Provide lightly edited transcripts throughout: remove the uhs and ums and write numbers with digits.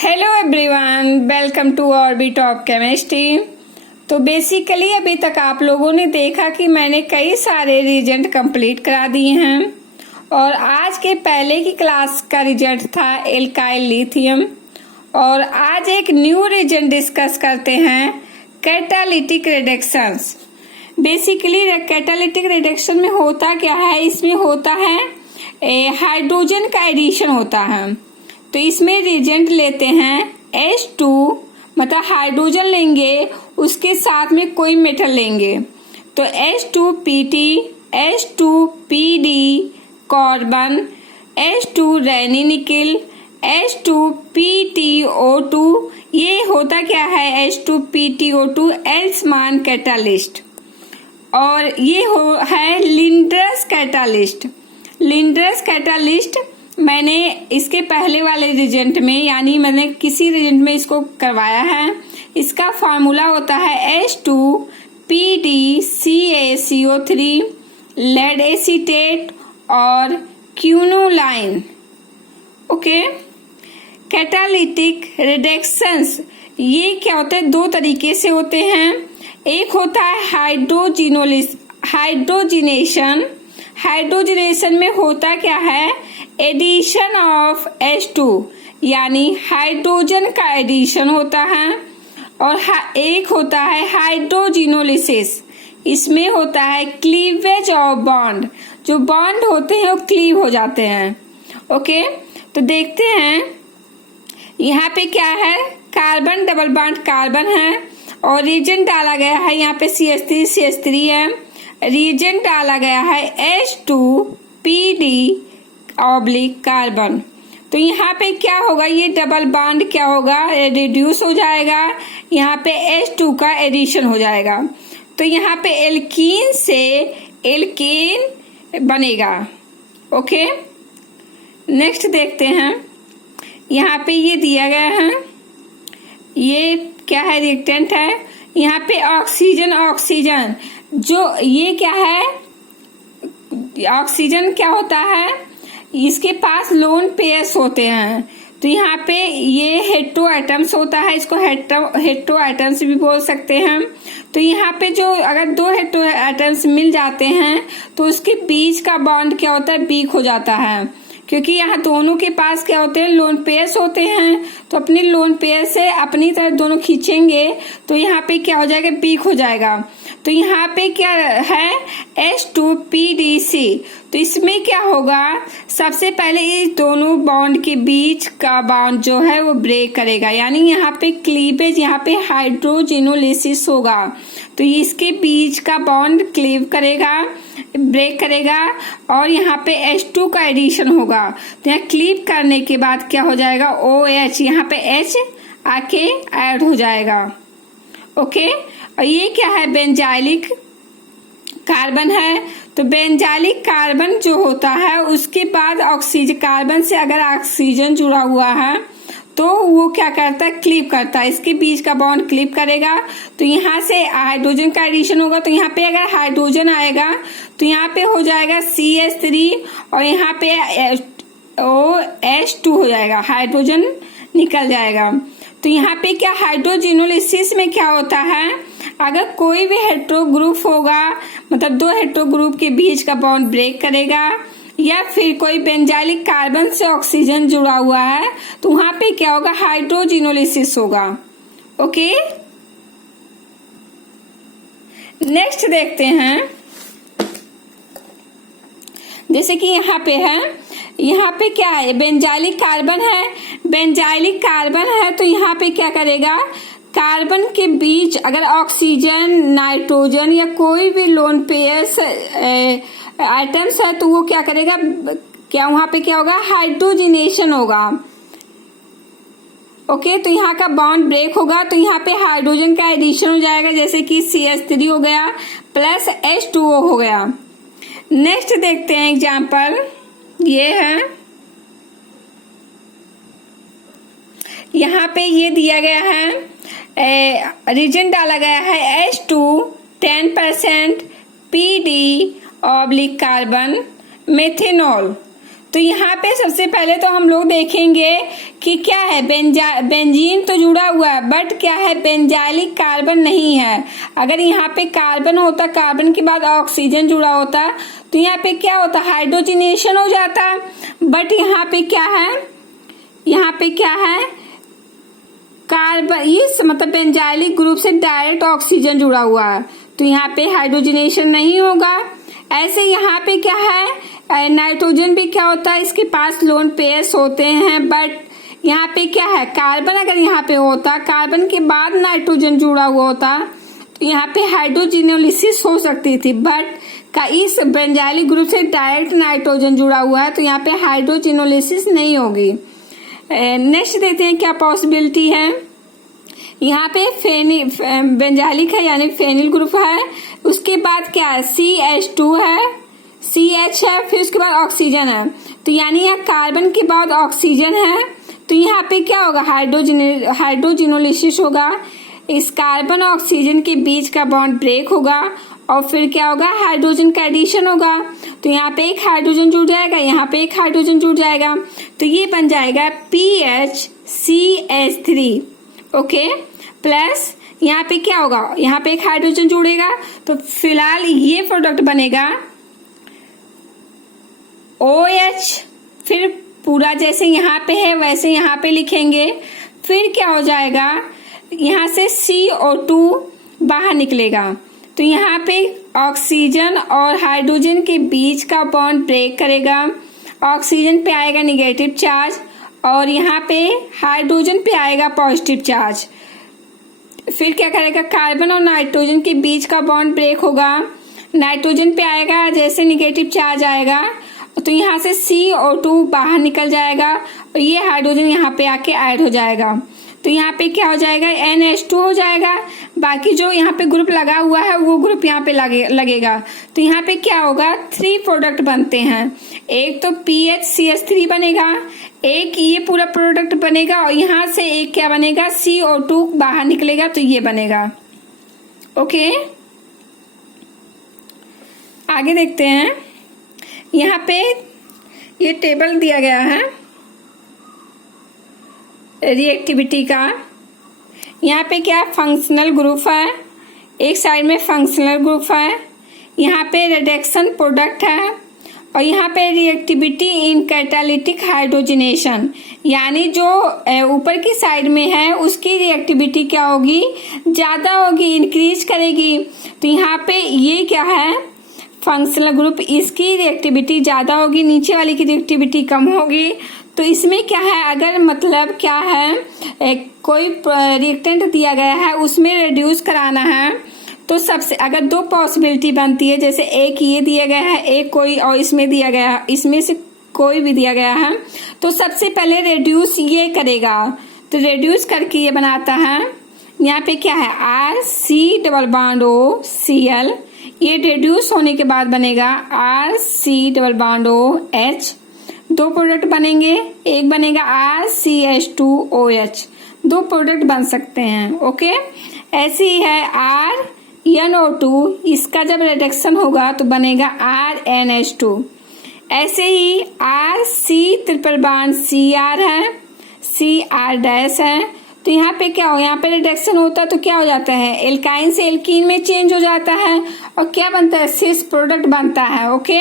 Hello everyone, welcome to orbit of chemistry. तो basically अभी तक आप लोगों ने देखा कि मैंने कई सारे रिजल्ट कंप्लीट करा दिए हैं और आज के पहले की क्लास का रिजल्ट था एल्काइल लिथियम और आज एक न्यू रिजल्ट डिस्कस करते हैं catalytic reductions. Basically catalytic reduction में होता क्या है, इसमें होता है हाइड्रोजन का एडिशन होता है। तो इसमें रिएजेंट लेते हैं H2, मतलब हाइड्रोजन लेंगे, उसके साथ में कोई मेटल लेंगे तो H2PT, H2PD कार्बन, H2 रैनी निकिल, H2PTO2। ये होता क्या है, H2PTO2 एल्समान कैटालिस्ट। और ये है लिंडर्स कैटालिस्ट। लिंडर्स कैटालिस्ट मैंने इसके पहले वाले रिजल्ट में, यानी मैंने किसी रिजल्ट में इसको करवाया है। इसका फार्मूला होता है H2PdCaCO3, लेड एसीटेट और क्यूनोलाइन। ओके, कैटालिटिक रिडक्शंस ये क्या होता है, दो तरीके से होते हैं। एक होता है हाइड्रोजिनेशन। हाइड्रोजिनेशन में होता क्या है, एडिशन ऑफ H2, यानी हाइड्रोजन का एडिशन होता है। और एक होता है हाइड्रोजिनोलिसिस। इसमें होता है क्लीवेज ऑफ बॉन्ड, जो बॉन्ड होते हैं वो क्लीव हो जाते हैं। ओके, तो देखते हैं यहाँ पे क्या है, कार्बन डबल बॉन्ड कार्बन है और रिएजेंट डाला गया है, यहाँ पे CH3 है। रिएजेंट डाला गया है H2PD कार्बन। तो यहाँ पे क्या होगा, ये डबल बॉन्ड क्या होगा, रिड्यूस हो जाएगा। यहाँ पे H2 का एडिशन हो जाएगा तो यहाँ पे एल्कीन से एल्केन बनेगा। ओके, नेक्स्ट देखते हैं। यहाँ पे ये दिया गया है, ये क्या है, रिएक्टेंट है। यहाँ पे ऑक्सीजन जो ये क्या है, ऑक्सीजन क्या होता है, इसके पास लोन पेयर्स होते हैं। तो यहाँ पे ये हेट्रो एटम्स होता है, इसको हेट्रो एटम्स भी बोल सकते हैं। तो यहाँ पे जो अगर दो हेट्रो एटम्स मिल जाते हैं तो उसके बीच का बॉन्ड क्या होता है, वीक हो जाता है, क्योंकि यहाँ दोनों के पास क्या होते हैं, लोन पेयर्स होते हैं। तो अपनी लोन पेयर से अपनी तरफ दोनों खींचेंगे तो यहाँ पे क्या हो जाएगा, वीक हो जाएगा। तो यहाँ पे क्या है, H2PdC। तो इसमें क्या होगा, सबसे पहले इस दोनों बॉन्ड के बीच का बॉन्ड जो है वो ब्रेक करेगा, यानी यहाँ पे क्लीवेज, यहाँ पे हाइड्रोजिनोलिसिस होगा। तो इसके बीच का बॉन्ड क्लीव करेगा, ब्रेक करेगा और यहाँ पे H2 का एडिशन होगा। तो यहाँ क्लीव करने के बाद क्या हो जाएगा, OH, यहाँ पे H आके ऐड हो जाएगा। ओके, और ये क्या है, बेंजाइलिक कार्बन है। तो बेंजाइलिक कार्बन जो होता है उसके बाद ऑक्सीजन, कार्बन से अगर ऑक्सीजन जुड़ा हुआ है तो वो क्या करता है, क्लीव करता है, इसके बीच का बॉन्ड क्लीव करेगा। तो यहाँ से हाइड्रोजन का एडिशन होगा। तो यहाँ पे अगर हाइड्रोजन आएगा तो यहाँ पे हो जाएगा CH3 और यहाँ पे H2 हो जाएगा, हाइड्रोजन निकल जाएगा। तो यहाँ पे क्या, हाइड्रोजिनोलिसिस में क्या होता है, अगर कोई भी हेट्रो ग्रुप होगा, मतलब दो हेट्रो ग्रुप के बीच का बॉन्ड ब्रेक करेगा, या फिर कोई बेंजाइलिक कार्बन से ऑक्सीजन जुड़ा हुआ है तो वहां पे क्या होगा, हाइड्रोजिनोलिसिस होगा। ओके, नेक्स्ट देखते हैं। जैसे कि यहाँ पे है, यहाँ पे क्या है, बेंजाइलिक कार्बन है। बेंजाइलिक कार्बन है तो यहाँ पे क्या करेगा, कार्बन के बीच अगर ऑक्सीजन, नाइट्रोजन या कोई भी लोन पेयर्स आइटम्स है तो वो क्या करेगा, क्या वहां पे क्या होगा, हाइड्रोजिनेशन होगा। ओके, तो यहाँ का बॉन्ड ब्रेक होगा तो यहाँ पे हाइड्रोजन का एडिशन हो जाएगा, जैसे कि CH3 हो गया प्लस H2O हो गया। नेक्स्ट देखते हैं एग्जाम्पल, ये है, यहाँ पे ये दिया गया है, रिएजेंट डाला गया है H2 10% PD कार्बन मेथेनॉल। तो यहाँ पे सबसे पहले तो हम लोग देखेंगे कि क्या है, बेंजीन तो जुड़ा हुआ है बट क्या है, बेंजाइलिक कार्बन नहीं है। अगर यहाँ पे कार्बन होता, कार्बन के बाद ऑक्सीजन जुड़ा होता तो यहाँ पे क्या होता, हाइड्रोजनेशन हो जाता। बट यहाँ पे क्या है, यहाँ पे क्या है, कार्बन, ये मतलब बेंजाइलिक ग्रुप से डायरेक्ट ऑक्सीजन जुड़ा हुआ है तो यहाँ पे हाइड्रोजनेशन नहीं होगा। ऐसे यहाँ पे क्या है, नाइट्रोजन भी क्या होता है, इसके पास लोन पेयर्स होते हैं बट यहाँ पे क्या है, कार्बन अगर यहाँ पे होता, कार्बन के बाद नाइट्रोजन जुड़ा हुआ होता तो यहाँ पे हाइड्रोजिनोलिसिस हो सकती थी। बट का इस बेंजाइलिक ग्रुप से डायरेक्ट नाइट्रोजन जुड़ा हुआ है तो यहाँ पे हाइड्रोजिनोलिसिस नहीं होगी। नेक्स्ट देखते हैं क्या पॉसिबिलिटी है। यहाँ पे बेंजाइलिक है यानी फेनिल ग्रुप है, उसके बाद क्या है, CH2 है, CH है, फिर उसके बाद ऑक्सीजन है तो यानी यहाँ कार्बन के बाद ऑक्सीजन है तो यहाँ पे क्या होगा, हाइड्रोजिनोलिसिस होगा। इस कार्बन और ऑक्सीजन के बीच का बॉन्ड ब्रेक होगा और फिर क्या होगा, हाइड्रोजन का एडिशन होगा तो यहाँ पे एक हाइड्रोजन जुड़ जाएगा, यहाँ पे एक हाइड्रोजन जुड़ जाएगा तो ये बन जाएगा PHCH3। ओके, प्लस यहाँ पे क्या होगा, यहाँ पे एक हाइड्रोजन जुड़ेगा तो फिलहाल ये प्रोडक्ट बनेगा OH, फिर पूरा जैसे यहाँ पे है वैसे यहाँ पे लिखेंगे, फिर क्या हो जाएगा, यहाँ से CO2 बाहर निकलेगा तो यहाँ पे ऑक्सीजन और हाइड्रोजन के बीच का बॉन्ड ब्रेक करेगा, ऑक्सीजन पे आएगा निगेटिव चार्ज और यहाँ पे हाइड्रोजन पे आएगा पॉजिटिव चार्ज। फिर क्या करेगा, कार्बन और नाइट्रोजन के बीच का बॉन्ड ब्रेक होगा, नाइट्रोजन पे आएगा जैसे निगेटिव चार्ज आएगा तो यहाँ से CO2 बाहर निकल जाएगा और ये हाइड्रोजन यहाँ पे आके ऐड हो जाएगा तो यहाँ पे क्या हो जाएगा, NH2 हो जाएगा। बाकी जो यहाँ पे ग्रुप लगा हुआ है वो ग्रुप यहाँ पे लगेगा तो यहाँ पे क्या होगा, 3 प्रोडक्ट बनते हैं। एक तो PHCH3 बनेगा, एक ये पूरा प्रोडक्ट बनेगा और यहाँ से एक क्या बनेगा, CO2 बाहर निकलेगा तो ये बनेगा। ओके, आगे देखते हैं। यहाँ पे ये टेबल दिया गया है रिएक्टिविटी का। यहाँ पे क्या फंक्शनल ग्रुप है, एक साइड में फंक्शनल ग्रुप है, यहाँ पे रिडक्शन प्रोडक्ट है और यहाँ पे रिएक्टिविटी इन कैटालिटिक हाइड्रोजनेशन, यानी जो ऊपर की साइड में है उसकी रिएक्टिविटी क्या होगी, ज़्यादा होगी, इंक्रीज करेगी। तो यहाँ पे ये क्या है, फंक्शनल ग्रुप, इसकी रिएक्टिविटी ज़्यादा होगी, नीचे वाली की रिएक्टिविटी कम होगी। तो इसमें क्या है, अगर मतलब क्या है, कोई रिएक्टेंट दिया गया है उसमें रिड्यूस कराना है तो सबसे अगर 2 पॉसिबिलिटी बनती है, जैसे एक ये दिया गया है, एक कोई और इसमें दिया गया है, इसमें से कोई भी दिया गया है तो सबसे पहले रिड्यूस ये करेगा तो रिड्यूस करके ये बनाता है। यहाँ पे क्या है, RC+CL, ये रिड्यूस होने के बाद बनेगा RC+OH। 2 प्रोडक्ट बनेंगे, एक बनेगा RCH2OH, 2 प्रोडक्ट बन सकते हैं। ओके, ऐसे ही है RNO2, इसका जब रिडक्शन होगा तो बनेगा RNH2। ऐसे ही RC+CR है, CR- है तो यहाँ पे क्या हो, यहाँ पे रिडक्शन होता है तो क्या हो जाता है, एल्काइन से एल्कीन में चेंज हो जाता है और क्या बनता है, सिस प्रोडक्ट बनता है। ओके,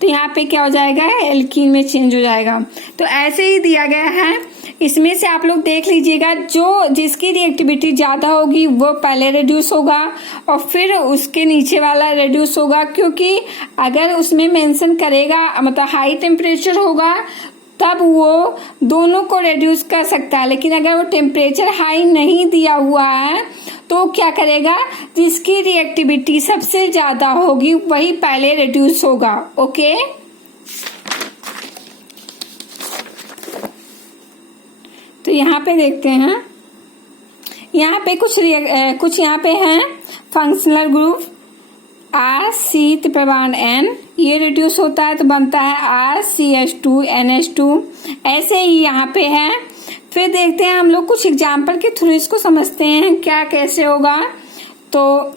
तो यहाँ पे क्या हो जाएगा, एल्कीन में चेंज हो जाएगा। तो ऐसे ही दिया गया है, इसमें से आप लोग देख लीजिएगा, जो जिसकी रिएक्टिविटी ज़्यादा होगी वो पहले रिड्यूस होगा और फिर उसके नीचे वाला रिड्यूस होगा, क्योंकि अगर उसमें मेंशन करेगा मतलब हाई टेम्परेचर होगा तब वो दोनों को रिड्यूस कर सकता है, लेकिन अगर वो टेम्परेचर हाई नहीं दिया हुआ है तो क्या करेगा, जिसकी रिएक्टिविटी सबसे ज़्यादा होगी वही पहले रिड्यूस होगा। ओके, तो यहाँ पे देखते हैं, यहाँ पे कुछ यहाँ पे हैं फंक्शनल ग्रुप RC+N, ये रिड्यूस होता है तो बनता है RCH2NH2। ऐसे ही यहाँ पे है। फिर देखते हैं हम लोग कुछ एग्जाम्पल के थ्रू इसको समझते हैं क्या कैसे होगा। तो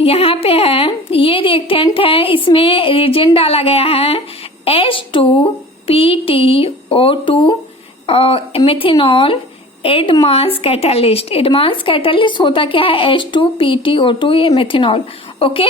यहाँ पे है, ये रिएक्टेंट है, इसमें रिएजेंट डाला गया है H2PtO2 और methanol advance catalyst. Advance catalyst होता क्या है, H2PtO2, ये मेथेनॉल। ओके,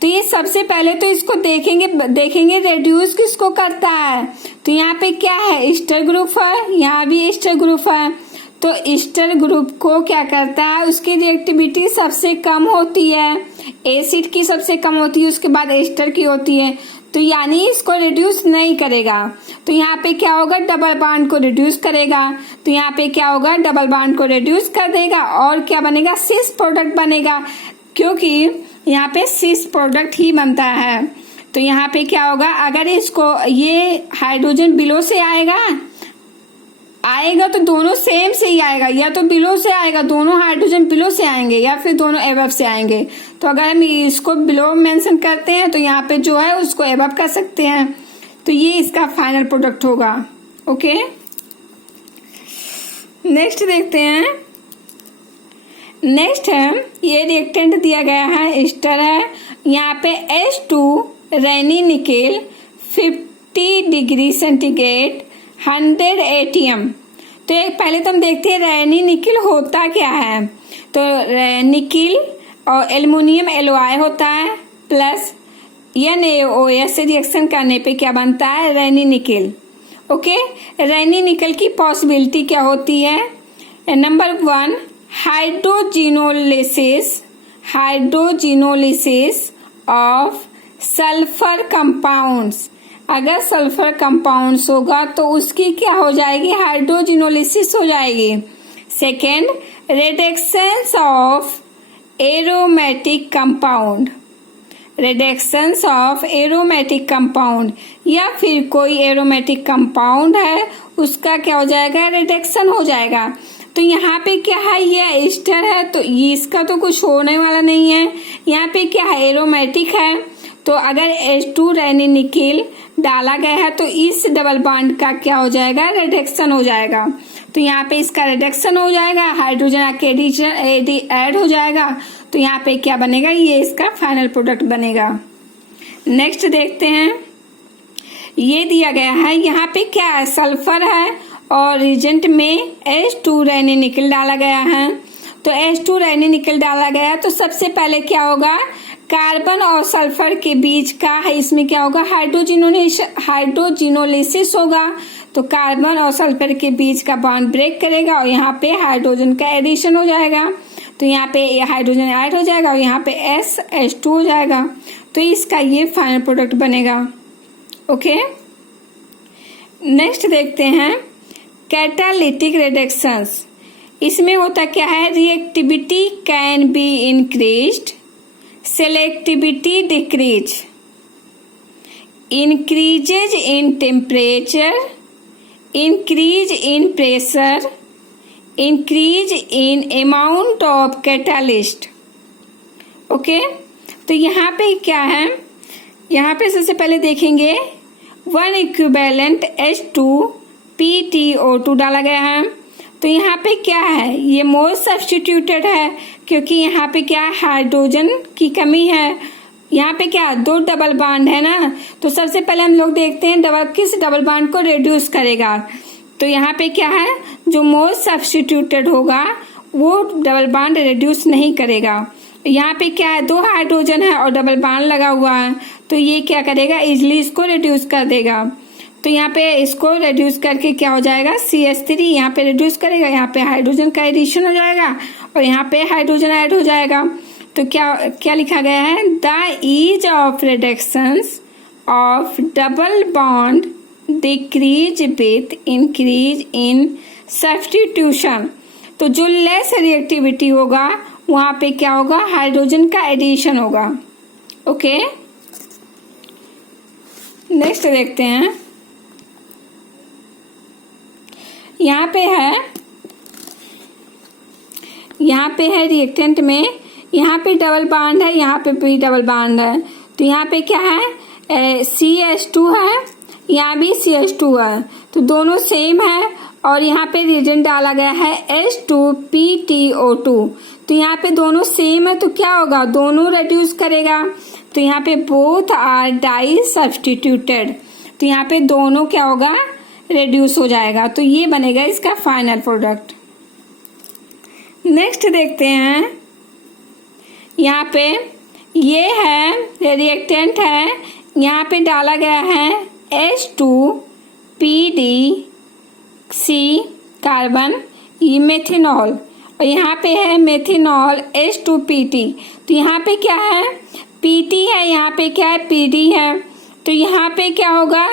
तो ये सबसे पहले तो इसको देखेंगे रेड्यूस किसको करता है। तो यहाँ पे क्या है, ईस्टर ग्रुप है, यहाँ भी ईस्टर ग्रुप है। तो ईस्टर ग्रुप को क्या करता है, उसकी रिएक्टिविटी सबसे कम होती है, एसिड की सबसे कम होती है, उसके बाद ईस्टर की होती है। तो यानी इसको रिड्यूस नहीं करेगा। तो यहाँ पे क्या होगा, डबल बॉन्ड को रिड्यूस करेगा। तो यहाँ पे क्या होगा, डबल बॉन्ड को रिड्यूस कर देगा और क्या बनेगा, सिस प्रोडक्ट बनेगा, क्योंकि यहाँ पे सिस प्रोडक्ट ही बनता है। तो यहाँ पे क्या होगा, अगर इसको ये हाइड्रोजन बिलो से आएगा तो दोनों सेम से ही आएगा, या तो बिलो से आएगा, दोनों हाइड्रोजन बिलो से आएंगे, या फिर दोनों एबव से आएंगे। तो अगर हम इसको बिलो मेंशन करते हैं तो यहाँ पे जो है उसको एबव कर सकते हैं। तो ये इसका फाइनल प्रोडक्ट होगा। ओके, नेक्स्ट देखते हैं। नेक्स्ट है, ये रिएक्टेंट दिया गया है, ईस्टर है। यहाँ पे H2 रैनी निकेल 50 डिग्री सेंटीग्रेड 100 ATM। तो एक पहले तो हम देखते हैं रैनी निकिल होता क्या है। तो निकिल और एल्युमिनियम एलॉय होता है प्लस NaOH से रिएक्शन करने पे क्या बनता है, रैनी निकिल। ओके, रैनी निकिल की पॉसिबिलिटी क्या होती है, नंबर 1 हाइड्रोजिनोलिसिस ऑफ सल्फर कंपाउंड्स। अगर सल्फर कंपाउंड्स होगा तो उसकी क्या हो जाएगी, हाइड्रोजिनोलिसिस हो जाएगी। Second, reductions of aromatic compound, reductions of aromatic compound, या फिर कोई एरोमेटिक कंपाउंड है उसका क्या हो जाएगा, रिडक्शन हो जाएगा। तो यहाँ पे क्या है, ये ईस्टर है तो ये इसका तो कुछ होने वाला नहीं है। यहाँ पे क्या है, एरोमेटिक है। तो अगर H2 रैनी निकिल डाला गया है तो इस डबल बॉन्ड का क्या हो जाएगा, रिडक्शन हो जाएगा। तो यहाँ पे इसका रिडक्शन हो जाएगा, हाइड्रोजन आके ऐड हो जाएगा। तो यहाँ पे क्या बनेगा, ये इसका फाइनल प्रोडक्ट बनेगा। नेक्स्ट देखते हैं, ये दिया गया है, यहाँ पे क्या है, सल्फर है और रिजेंट में H2 रैनी निकिल डाला गया है। तो H2 रैनी निकिल डाला गया तो सबसे पहले क्या होगा, कार्बन और सल्फर के बीच का है, इसमें क्या होगा, हाइड्रोजिनोलिसिस होगा। तो कार्बन और सल्फर के बीच का बॉन्ड ब्रेक करेगा और यहाँ पे हाइड्रोजन का एडिशन हो जाएगा। तो यहाँ पे हाइड्रोजन ऐड हो जाएगा और यहाँ पे H2 हो जाएगा। तो इसका ये फाइनल प्रोडक्ट बनेगा। ओके, नेक्स्ट देखते हैं कैटालिटिक रिडक्शंस। इसमें होता क्या है, reactivity can be increased, selectivity decrease, increases in temperature, increase in pressure, increase in amount of catalyst। Okay, तो यहाँ पे क्या है, यहाँ पे सबसे पहले देखेंगे 1 इक्विवेलेंट H2PtO2 डाला गया है। तो यहाँ पे क्या है, ये मोल सब्स्टिट्यूटेड है क्योंकि यहाँ पे क्या हाइड्रोजन की कमी है। यहाँ पे क्या 2 डबल बॉन्ड है ना। तो सबसे पहले हम लोग देखते हैं किस डबल बॉन्ड को रिड्यूस करेगा। तो यहाँ पे क्या है, जो मोल सब्स्टिट्यूटेड होगा वो डबल बॉन्ड रिड्यूस नहीं करेगा। यहाँ पे क्या है, 2 हाइड्रोजन है और डबल बॉन्ड लगा हुआ है। तो ये क्या करेगा, इजिली इसको रिड्यूस कर देगा। तो यहाँ पे इसको रिड्यूस करके क्या हो जाएगा, CH3 यहाँ पे रिड्यूस करेगा, यहाँ पे हाइड्रोजन का एडिशन हो जाएगा और यहाँ पे हाइड्रोजन ऐड हो जाएगा। तो क्या लिखा गया है, the ease of reductions of double bond decrease with increase in substitution. तो जो लेस रिएक्टिविटी होगा वहां पे क्या होगा, हाइड्रोजन का एडिशन होगा। ओके, नेक्स्ट देखते हैं, यहाँ पे है रिएक्टेंट में, यहाँ पे डबल बॉन्ड है, यहाँ पे भी डबल बॉन्ड है। तो यहाँ पे क्या है, CH2 है, यहाँ भी CH2 है, तो दोनों सेम है। और यहाँ पे रिएजेंट डाला गया है H2PtO2। तो यहाँ पे दोनों सेम है तो क्या होगा, दोनों रिड्यूस करेगा। तो यहाँ पे बोथ आर डाई सब्स्टिट्यूटेड। तो यहाँ पे दोनों क्या होगा, रेड्यूस हो जाएगा। तो ये बनेगा इसका फाइनल प्रोडक्ट। नेक्स्ट देखते हैं, यहाँ पे ये है रिएक्टेंट है, यहाँ पे डाला गया है H2PDC कार्बन, ये मेथेनॉल, और यहाँ पे है मेथेनॉल H2PT। तो यहाँ पे क्या है, PT है, यहाँ पे क्या है, PD है। तो यहाँ पे क्या होगा,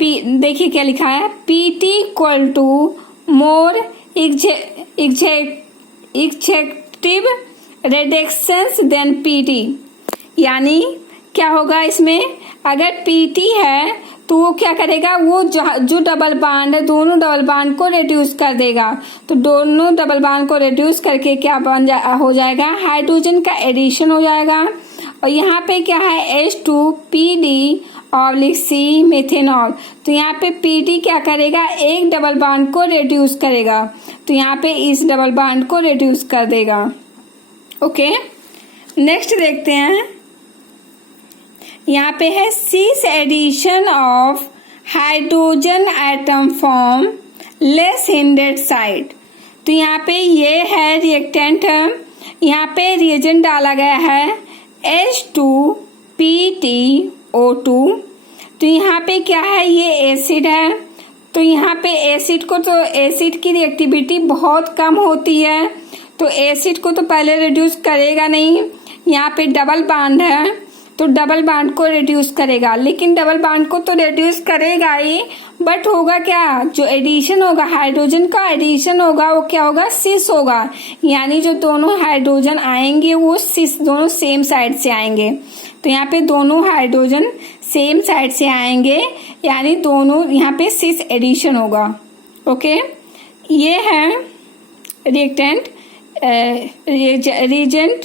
देखिए क्या लिखा है, PT इक्वल टू मोर एक्जेक्टिव रिडक्शंस देन PD। यानी क्या होगा इसमें, अगर PT है तो वो क्या करेगा, वो जो डबल बांड है दोनों डबल बांड को रिड्यूस कर देगा। तो दोनों डबल बांड को रिड्यूस करके क्या हो जाएगा, हाइड्रोजन का एडिशन हो जाएगा। और यहाँ पे क्या है, H2PD/C मेथेनॉल। तो यहाँ पे PD क्या करेगा, एक डबल बांड को रिड्यूस करेगा, तो यहाँ पे इस डबल बांड को रिड्यूस कर देगा। ओके, नेक्स्ट देखते हैं, यहाँ पे है cis addition of hydrogen atom form less hindered side. तो यहाँ पे ये है रिएक्टेंट, यहाँ पे रिएजेंट डाला गया है H2PtO2। तो यहाँ पे क्या है, ये एसिड है। तो यहाँ पे एसिड को, तो एसिड की रिएक्टिविटी बहुत कम होती है, तो एसिड को तो पहले रिड्यूस करेगा नहीं। यहाँ पे डबल बांड है तो डबल बांड को रिड्यूस करेगा, लेकिन डबल बांड को तो रिड्यूस करेगा ही, बट होगा क्या, जो एडिशन होगा, हाइड्रोजन का एडिशन होगा, वो क्या होगा, सिस होगा। यानी जो दोनों हाइड्रोजन आएंगे वो सिस, दोनों सेम साइड से आएंगे। तो यहाँ पे दोनों हाइड्रोजन सेम साइड से आएंगे, यानी दोनों यहाँ पे सिस एडिशन होगा। ओके, ये है रिएक्टेंट, रिएजेंट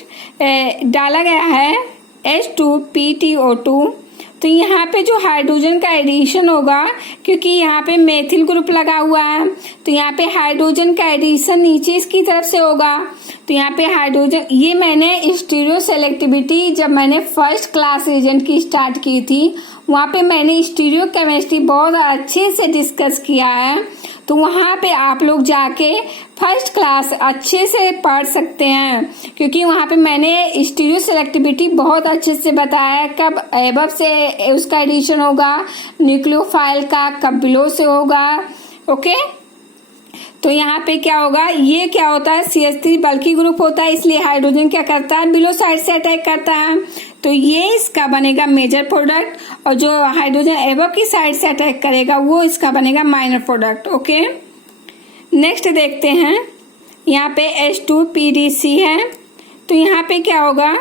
डाला गया है H2PtO2। तो यहाँ पे जो हाइड्रोजन का एडिशन होगा, क्योंकि यहाँ पे मेथिल ग्रुप लगा हुआ है, तो यहाँ पे हाइड्रोजन का एडिशन नीचे इसकी तरफ से होगा। तो यहाँ पे हाइड्रोजन, ये मैंने स्टीरियो सेलेक्टिविटी जब मैंने फर्स्ट क्लास एजेंट की स्टार्ट की थी, वहाँ पे मैंने स्टीरियो केमिस्ट्री बहुत अच्छे से डिस्कस किया है। तो वहाँ पे आप लोग जाके फर्स्ट क्लास अच्छे से पढ़ सकते हैं, क्योंकि वहाँ पे मैंने स्टीरियो सेलेक्टिविटी बहुत अच्छे से बताया, कब एबव से उसका एडिशन होगा न्यूक्लियोफाइल का, कब बिलो से होगा। ओके, तो यहाँ पे क्या होगा, ये क्या होता है, CH3 बल्की ग्रुप होता है, इसलिए हाइड्रोजन क्या करता है, बिलो साइड से अटैक करता है। तो ये इसका बनेगा मेजर प्रोडक्ट, और जो हाइड्रोजन एबव की साइड से अटैक करेगा वो इसका बनेगा माइनर प्रोडक्ट। ओके, नेक्स्ट देखते हैं, यहाँ पे H2PDC है। तो यहाँ पे क्या होगा,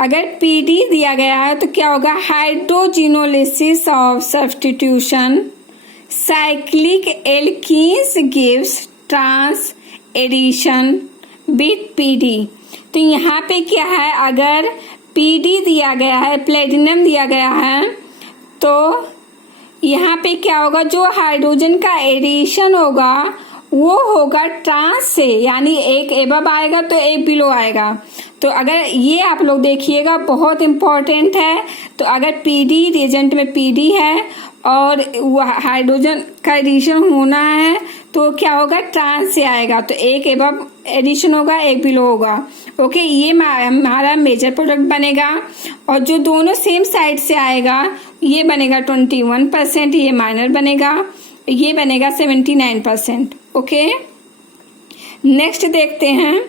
अगर PD दिया गया है तो क्या होगा, hydrogenolysis of substitution cyclic alkenes gives trans addition with PD। तो यहाँ पे क्या है, अगर PD दिया गया है, प्लेटिनम दिया गया है, तो यहाँ पे क्या होगा, जो हाइड्रोजन का एडिशन होगा वो होगा ट्रांस से, यानी एक एबव आएगा तो एक बिलो आएगा। तो अगर ये आप लोग देखिएगा, बहुत इम्पोर्टेंट है। तो अगर PD रिएजेंट में PD है और हाइड्रोजन का एडिशन होना है तो क्या होगा, ट्रांस से आएगा, तो एक एबव एडिशन होगा एक बिलो होगा। ओके, ये हमारा मेजर प्रोडक्ट बनेगा। और जो दोनों सेम साइड से आएगा ये बनेगा 21%, ये माइनर बनेगा, ये बनेगा 79%। ओके, नेक्स्ट देखते हैं,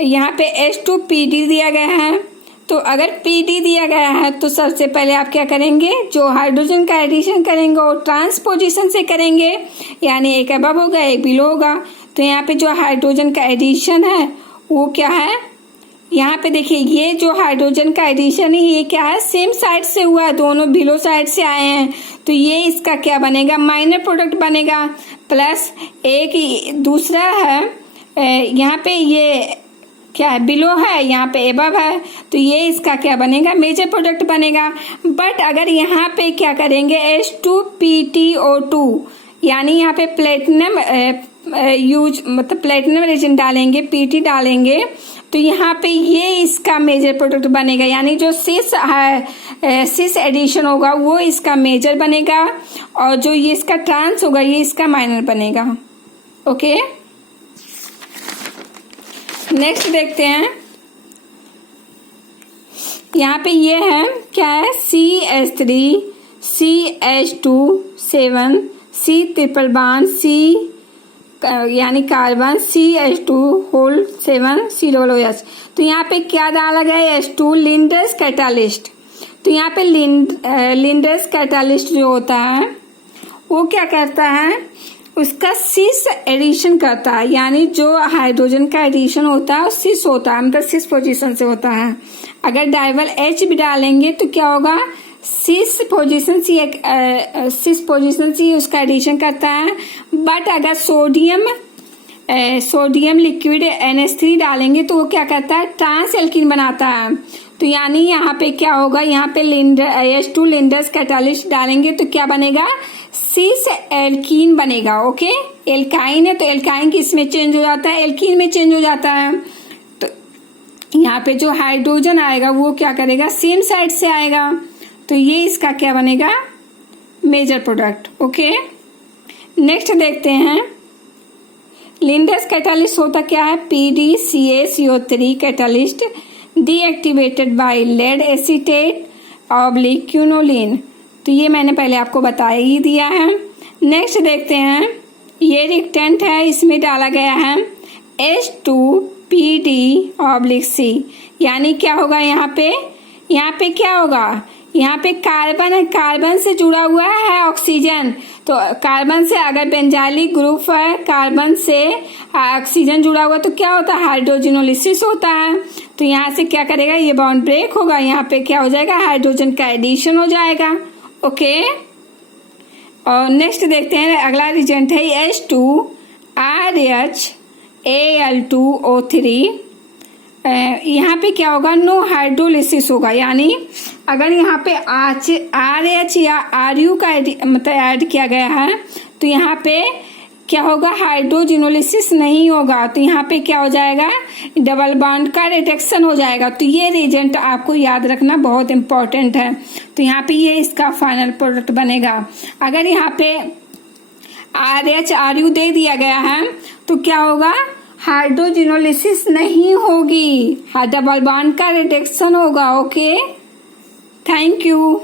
यहाँ पे H2PD दिया गया है। तो अगर PD दिया गया है तो सबसे पहले आप क्या करेंगे, जो हाइड्रोजन का एडिशन करेंगे वो ट्रांसपोजिशन से करेंगे, यानी एक अबव होगा एक बिलो होगा। तो यहाँ पे जो हाइड्रोजन का एडिशन है वो क्या है, यहाँ पे देखिए, ये जो हाइड्रोजन का एडिशन है ये क्या है, सेम साइड से हुआ है, दोनों बिलो साइड से आए हैं। तो ये इसका क्या बनेगा, माइनर प्रोडक्ट बनेगा। प्लस एक दूसरा है, यहाँ पे ये क्या है, बिलो है, यहाँ पे एबव है, तो ये इसका क्या बनेगा, मेजर प्रोडक्ट बनेगा। बट अगर यहाँ पे क्या करेंगे, H2PtO2, यानी यहाँ पे प्लेटिनम मतलब प्लेटिनम रिएजेंट डालेंगे, PT डालेंगे, तो यहाँ पे ये इसका मेजर प्रोडक्ट बनेगा, यानी जो सिस एडिशन होगा वो इसका मेजर बनेगा और जो ये इसका ट्रांस होगा ये इसका माइनर बनेगा। ओके, नेक्स्ट देखते हैं। यहाँ पे ये है क्या है, CH3 CH2 7 C triple bond C यानी कार्बन CH2 होल 7 COOH। तो यहाँ पे क्या डाला गया है, H2 लिंडर्स कैटालिस्ट। तो यहाँ पे लिंडर्स कैटालिस्ट जो होता है वो क्या करता है, उसका सिस एडिशन करता है, यानी जो हाइड्रोजन का एडिशन होता है सिस होता है, मतलब सिस पोजीशन से होता है। अगर डाइवल H भी डालेंगे तो क्या होगा, सिस पोजीशन सी उसका एडिशन करता है। बट अगर सोडियम लिक्विड NH3 डालेंगे तो वो क्या करता है, ट्रांस एल्कीन बनाता है। तो यानी यहाँ पे क्या होगा, यहाँ पे H2 लिंडर्स कैटालिस्ट डालेंगे तो क्या बनेगा, सिस एल्कीन बनेगा। ओके, एल्काइन है तो एल्काइन किस में चेंज हो जाता है, एल्कीन में चेंज हो जाता है। तो यहाँ पे जो हाइड्रोजन आएगा वो क्या करेगा, सेम साइड से आएगा। तो ये इसका क्या बनेगा, मेजर प्रोडक्ट। ओके, नेक्स्ट देखते हैं। लिंडर्स कैटालिस्ट होता क्या है, PDCaCO3 catalyst deactivated by lead acetate oblique quinoline. तो ये मैंने पहले आपको बता ही दिया है। नेक्स्ट देखते हैं, ये रिएक्टेंट है, इसमें डाला गया है H2PD/C। यानी क्या होगा, यहाँ पे क्या होगा, यहाँ पे कार्बन है, कार्बन से जुड़ा हुआ है ऑक्सीजन। तो कार्बन से अगर बेंजाइलिक ग्रुप है, कार्बन से ऑक्सीजन जुड़ा हुआ तो क्या होता है, हाइड्रोजिनोलिसिस होता है। तो यहाँ से क्या करेगा, ये बॉन्ड ब्रेक होगा, यहाँ पे क्या हो जाएगा, हाइड्रोजन का एडिशन हो जाएगा। ओके, और नेक्स्ट देखते हैं, अगला रिएजेंट है H2RH Al2O3। यहाँ पे क्या होगा, नो हाइड्रोलिसिस होगा, यानी अगर यहाँ पे RH या RU का मतलब ऐड किया गया है तो यहाँ पे क्या होगा, हाइड्रोजिनोलिसिस नहीं होगा। तो यहाँ पे क्या हो जाएगा, डबल बॉन्ड का रिडक्शन हो जाएगा। तो ये रिएजेंट आपको याद रखना बहुत इंपॉर्टेंट है। तो यहाँ पे ये इसका फाइनल प्रोडक्ट बनेगा। अगर यहाँ पे RH RU दे दिया गया है तो क्या होगा, हाइड्रोजिनोलिसिस नहीं होगी, डबल बॉन्ड का रिडक्शन होगा। Okay, thank you.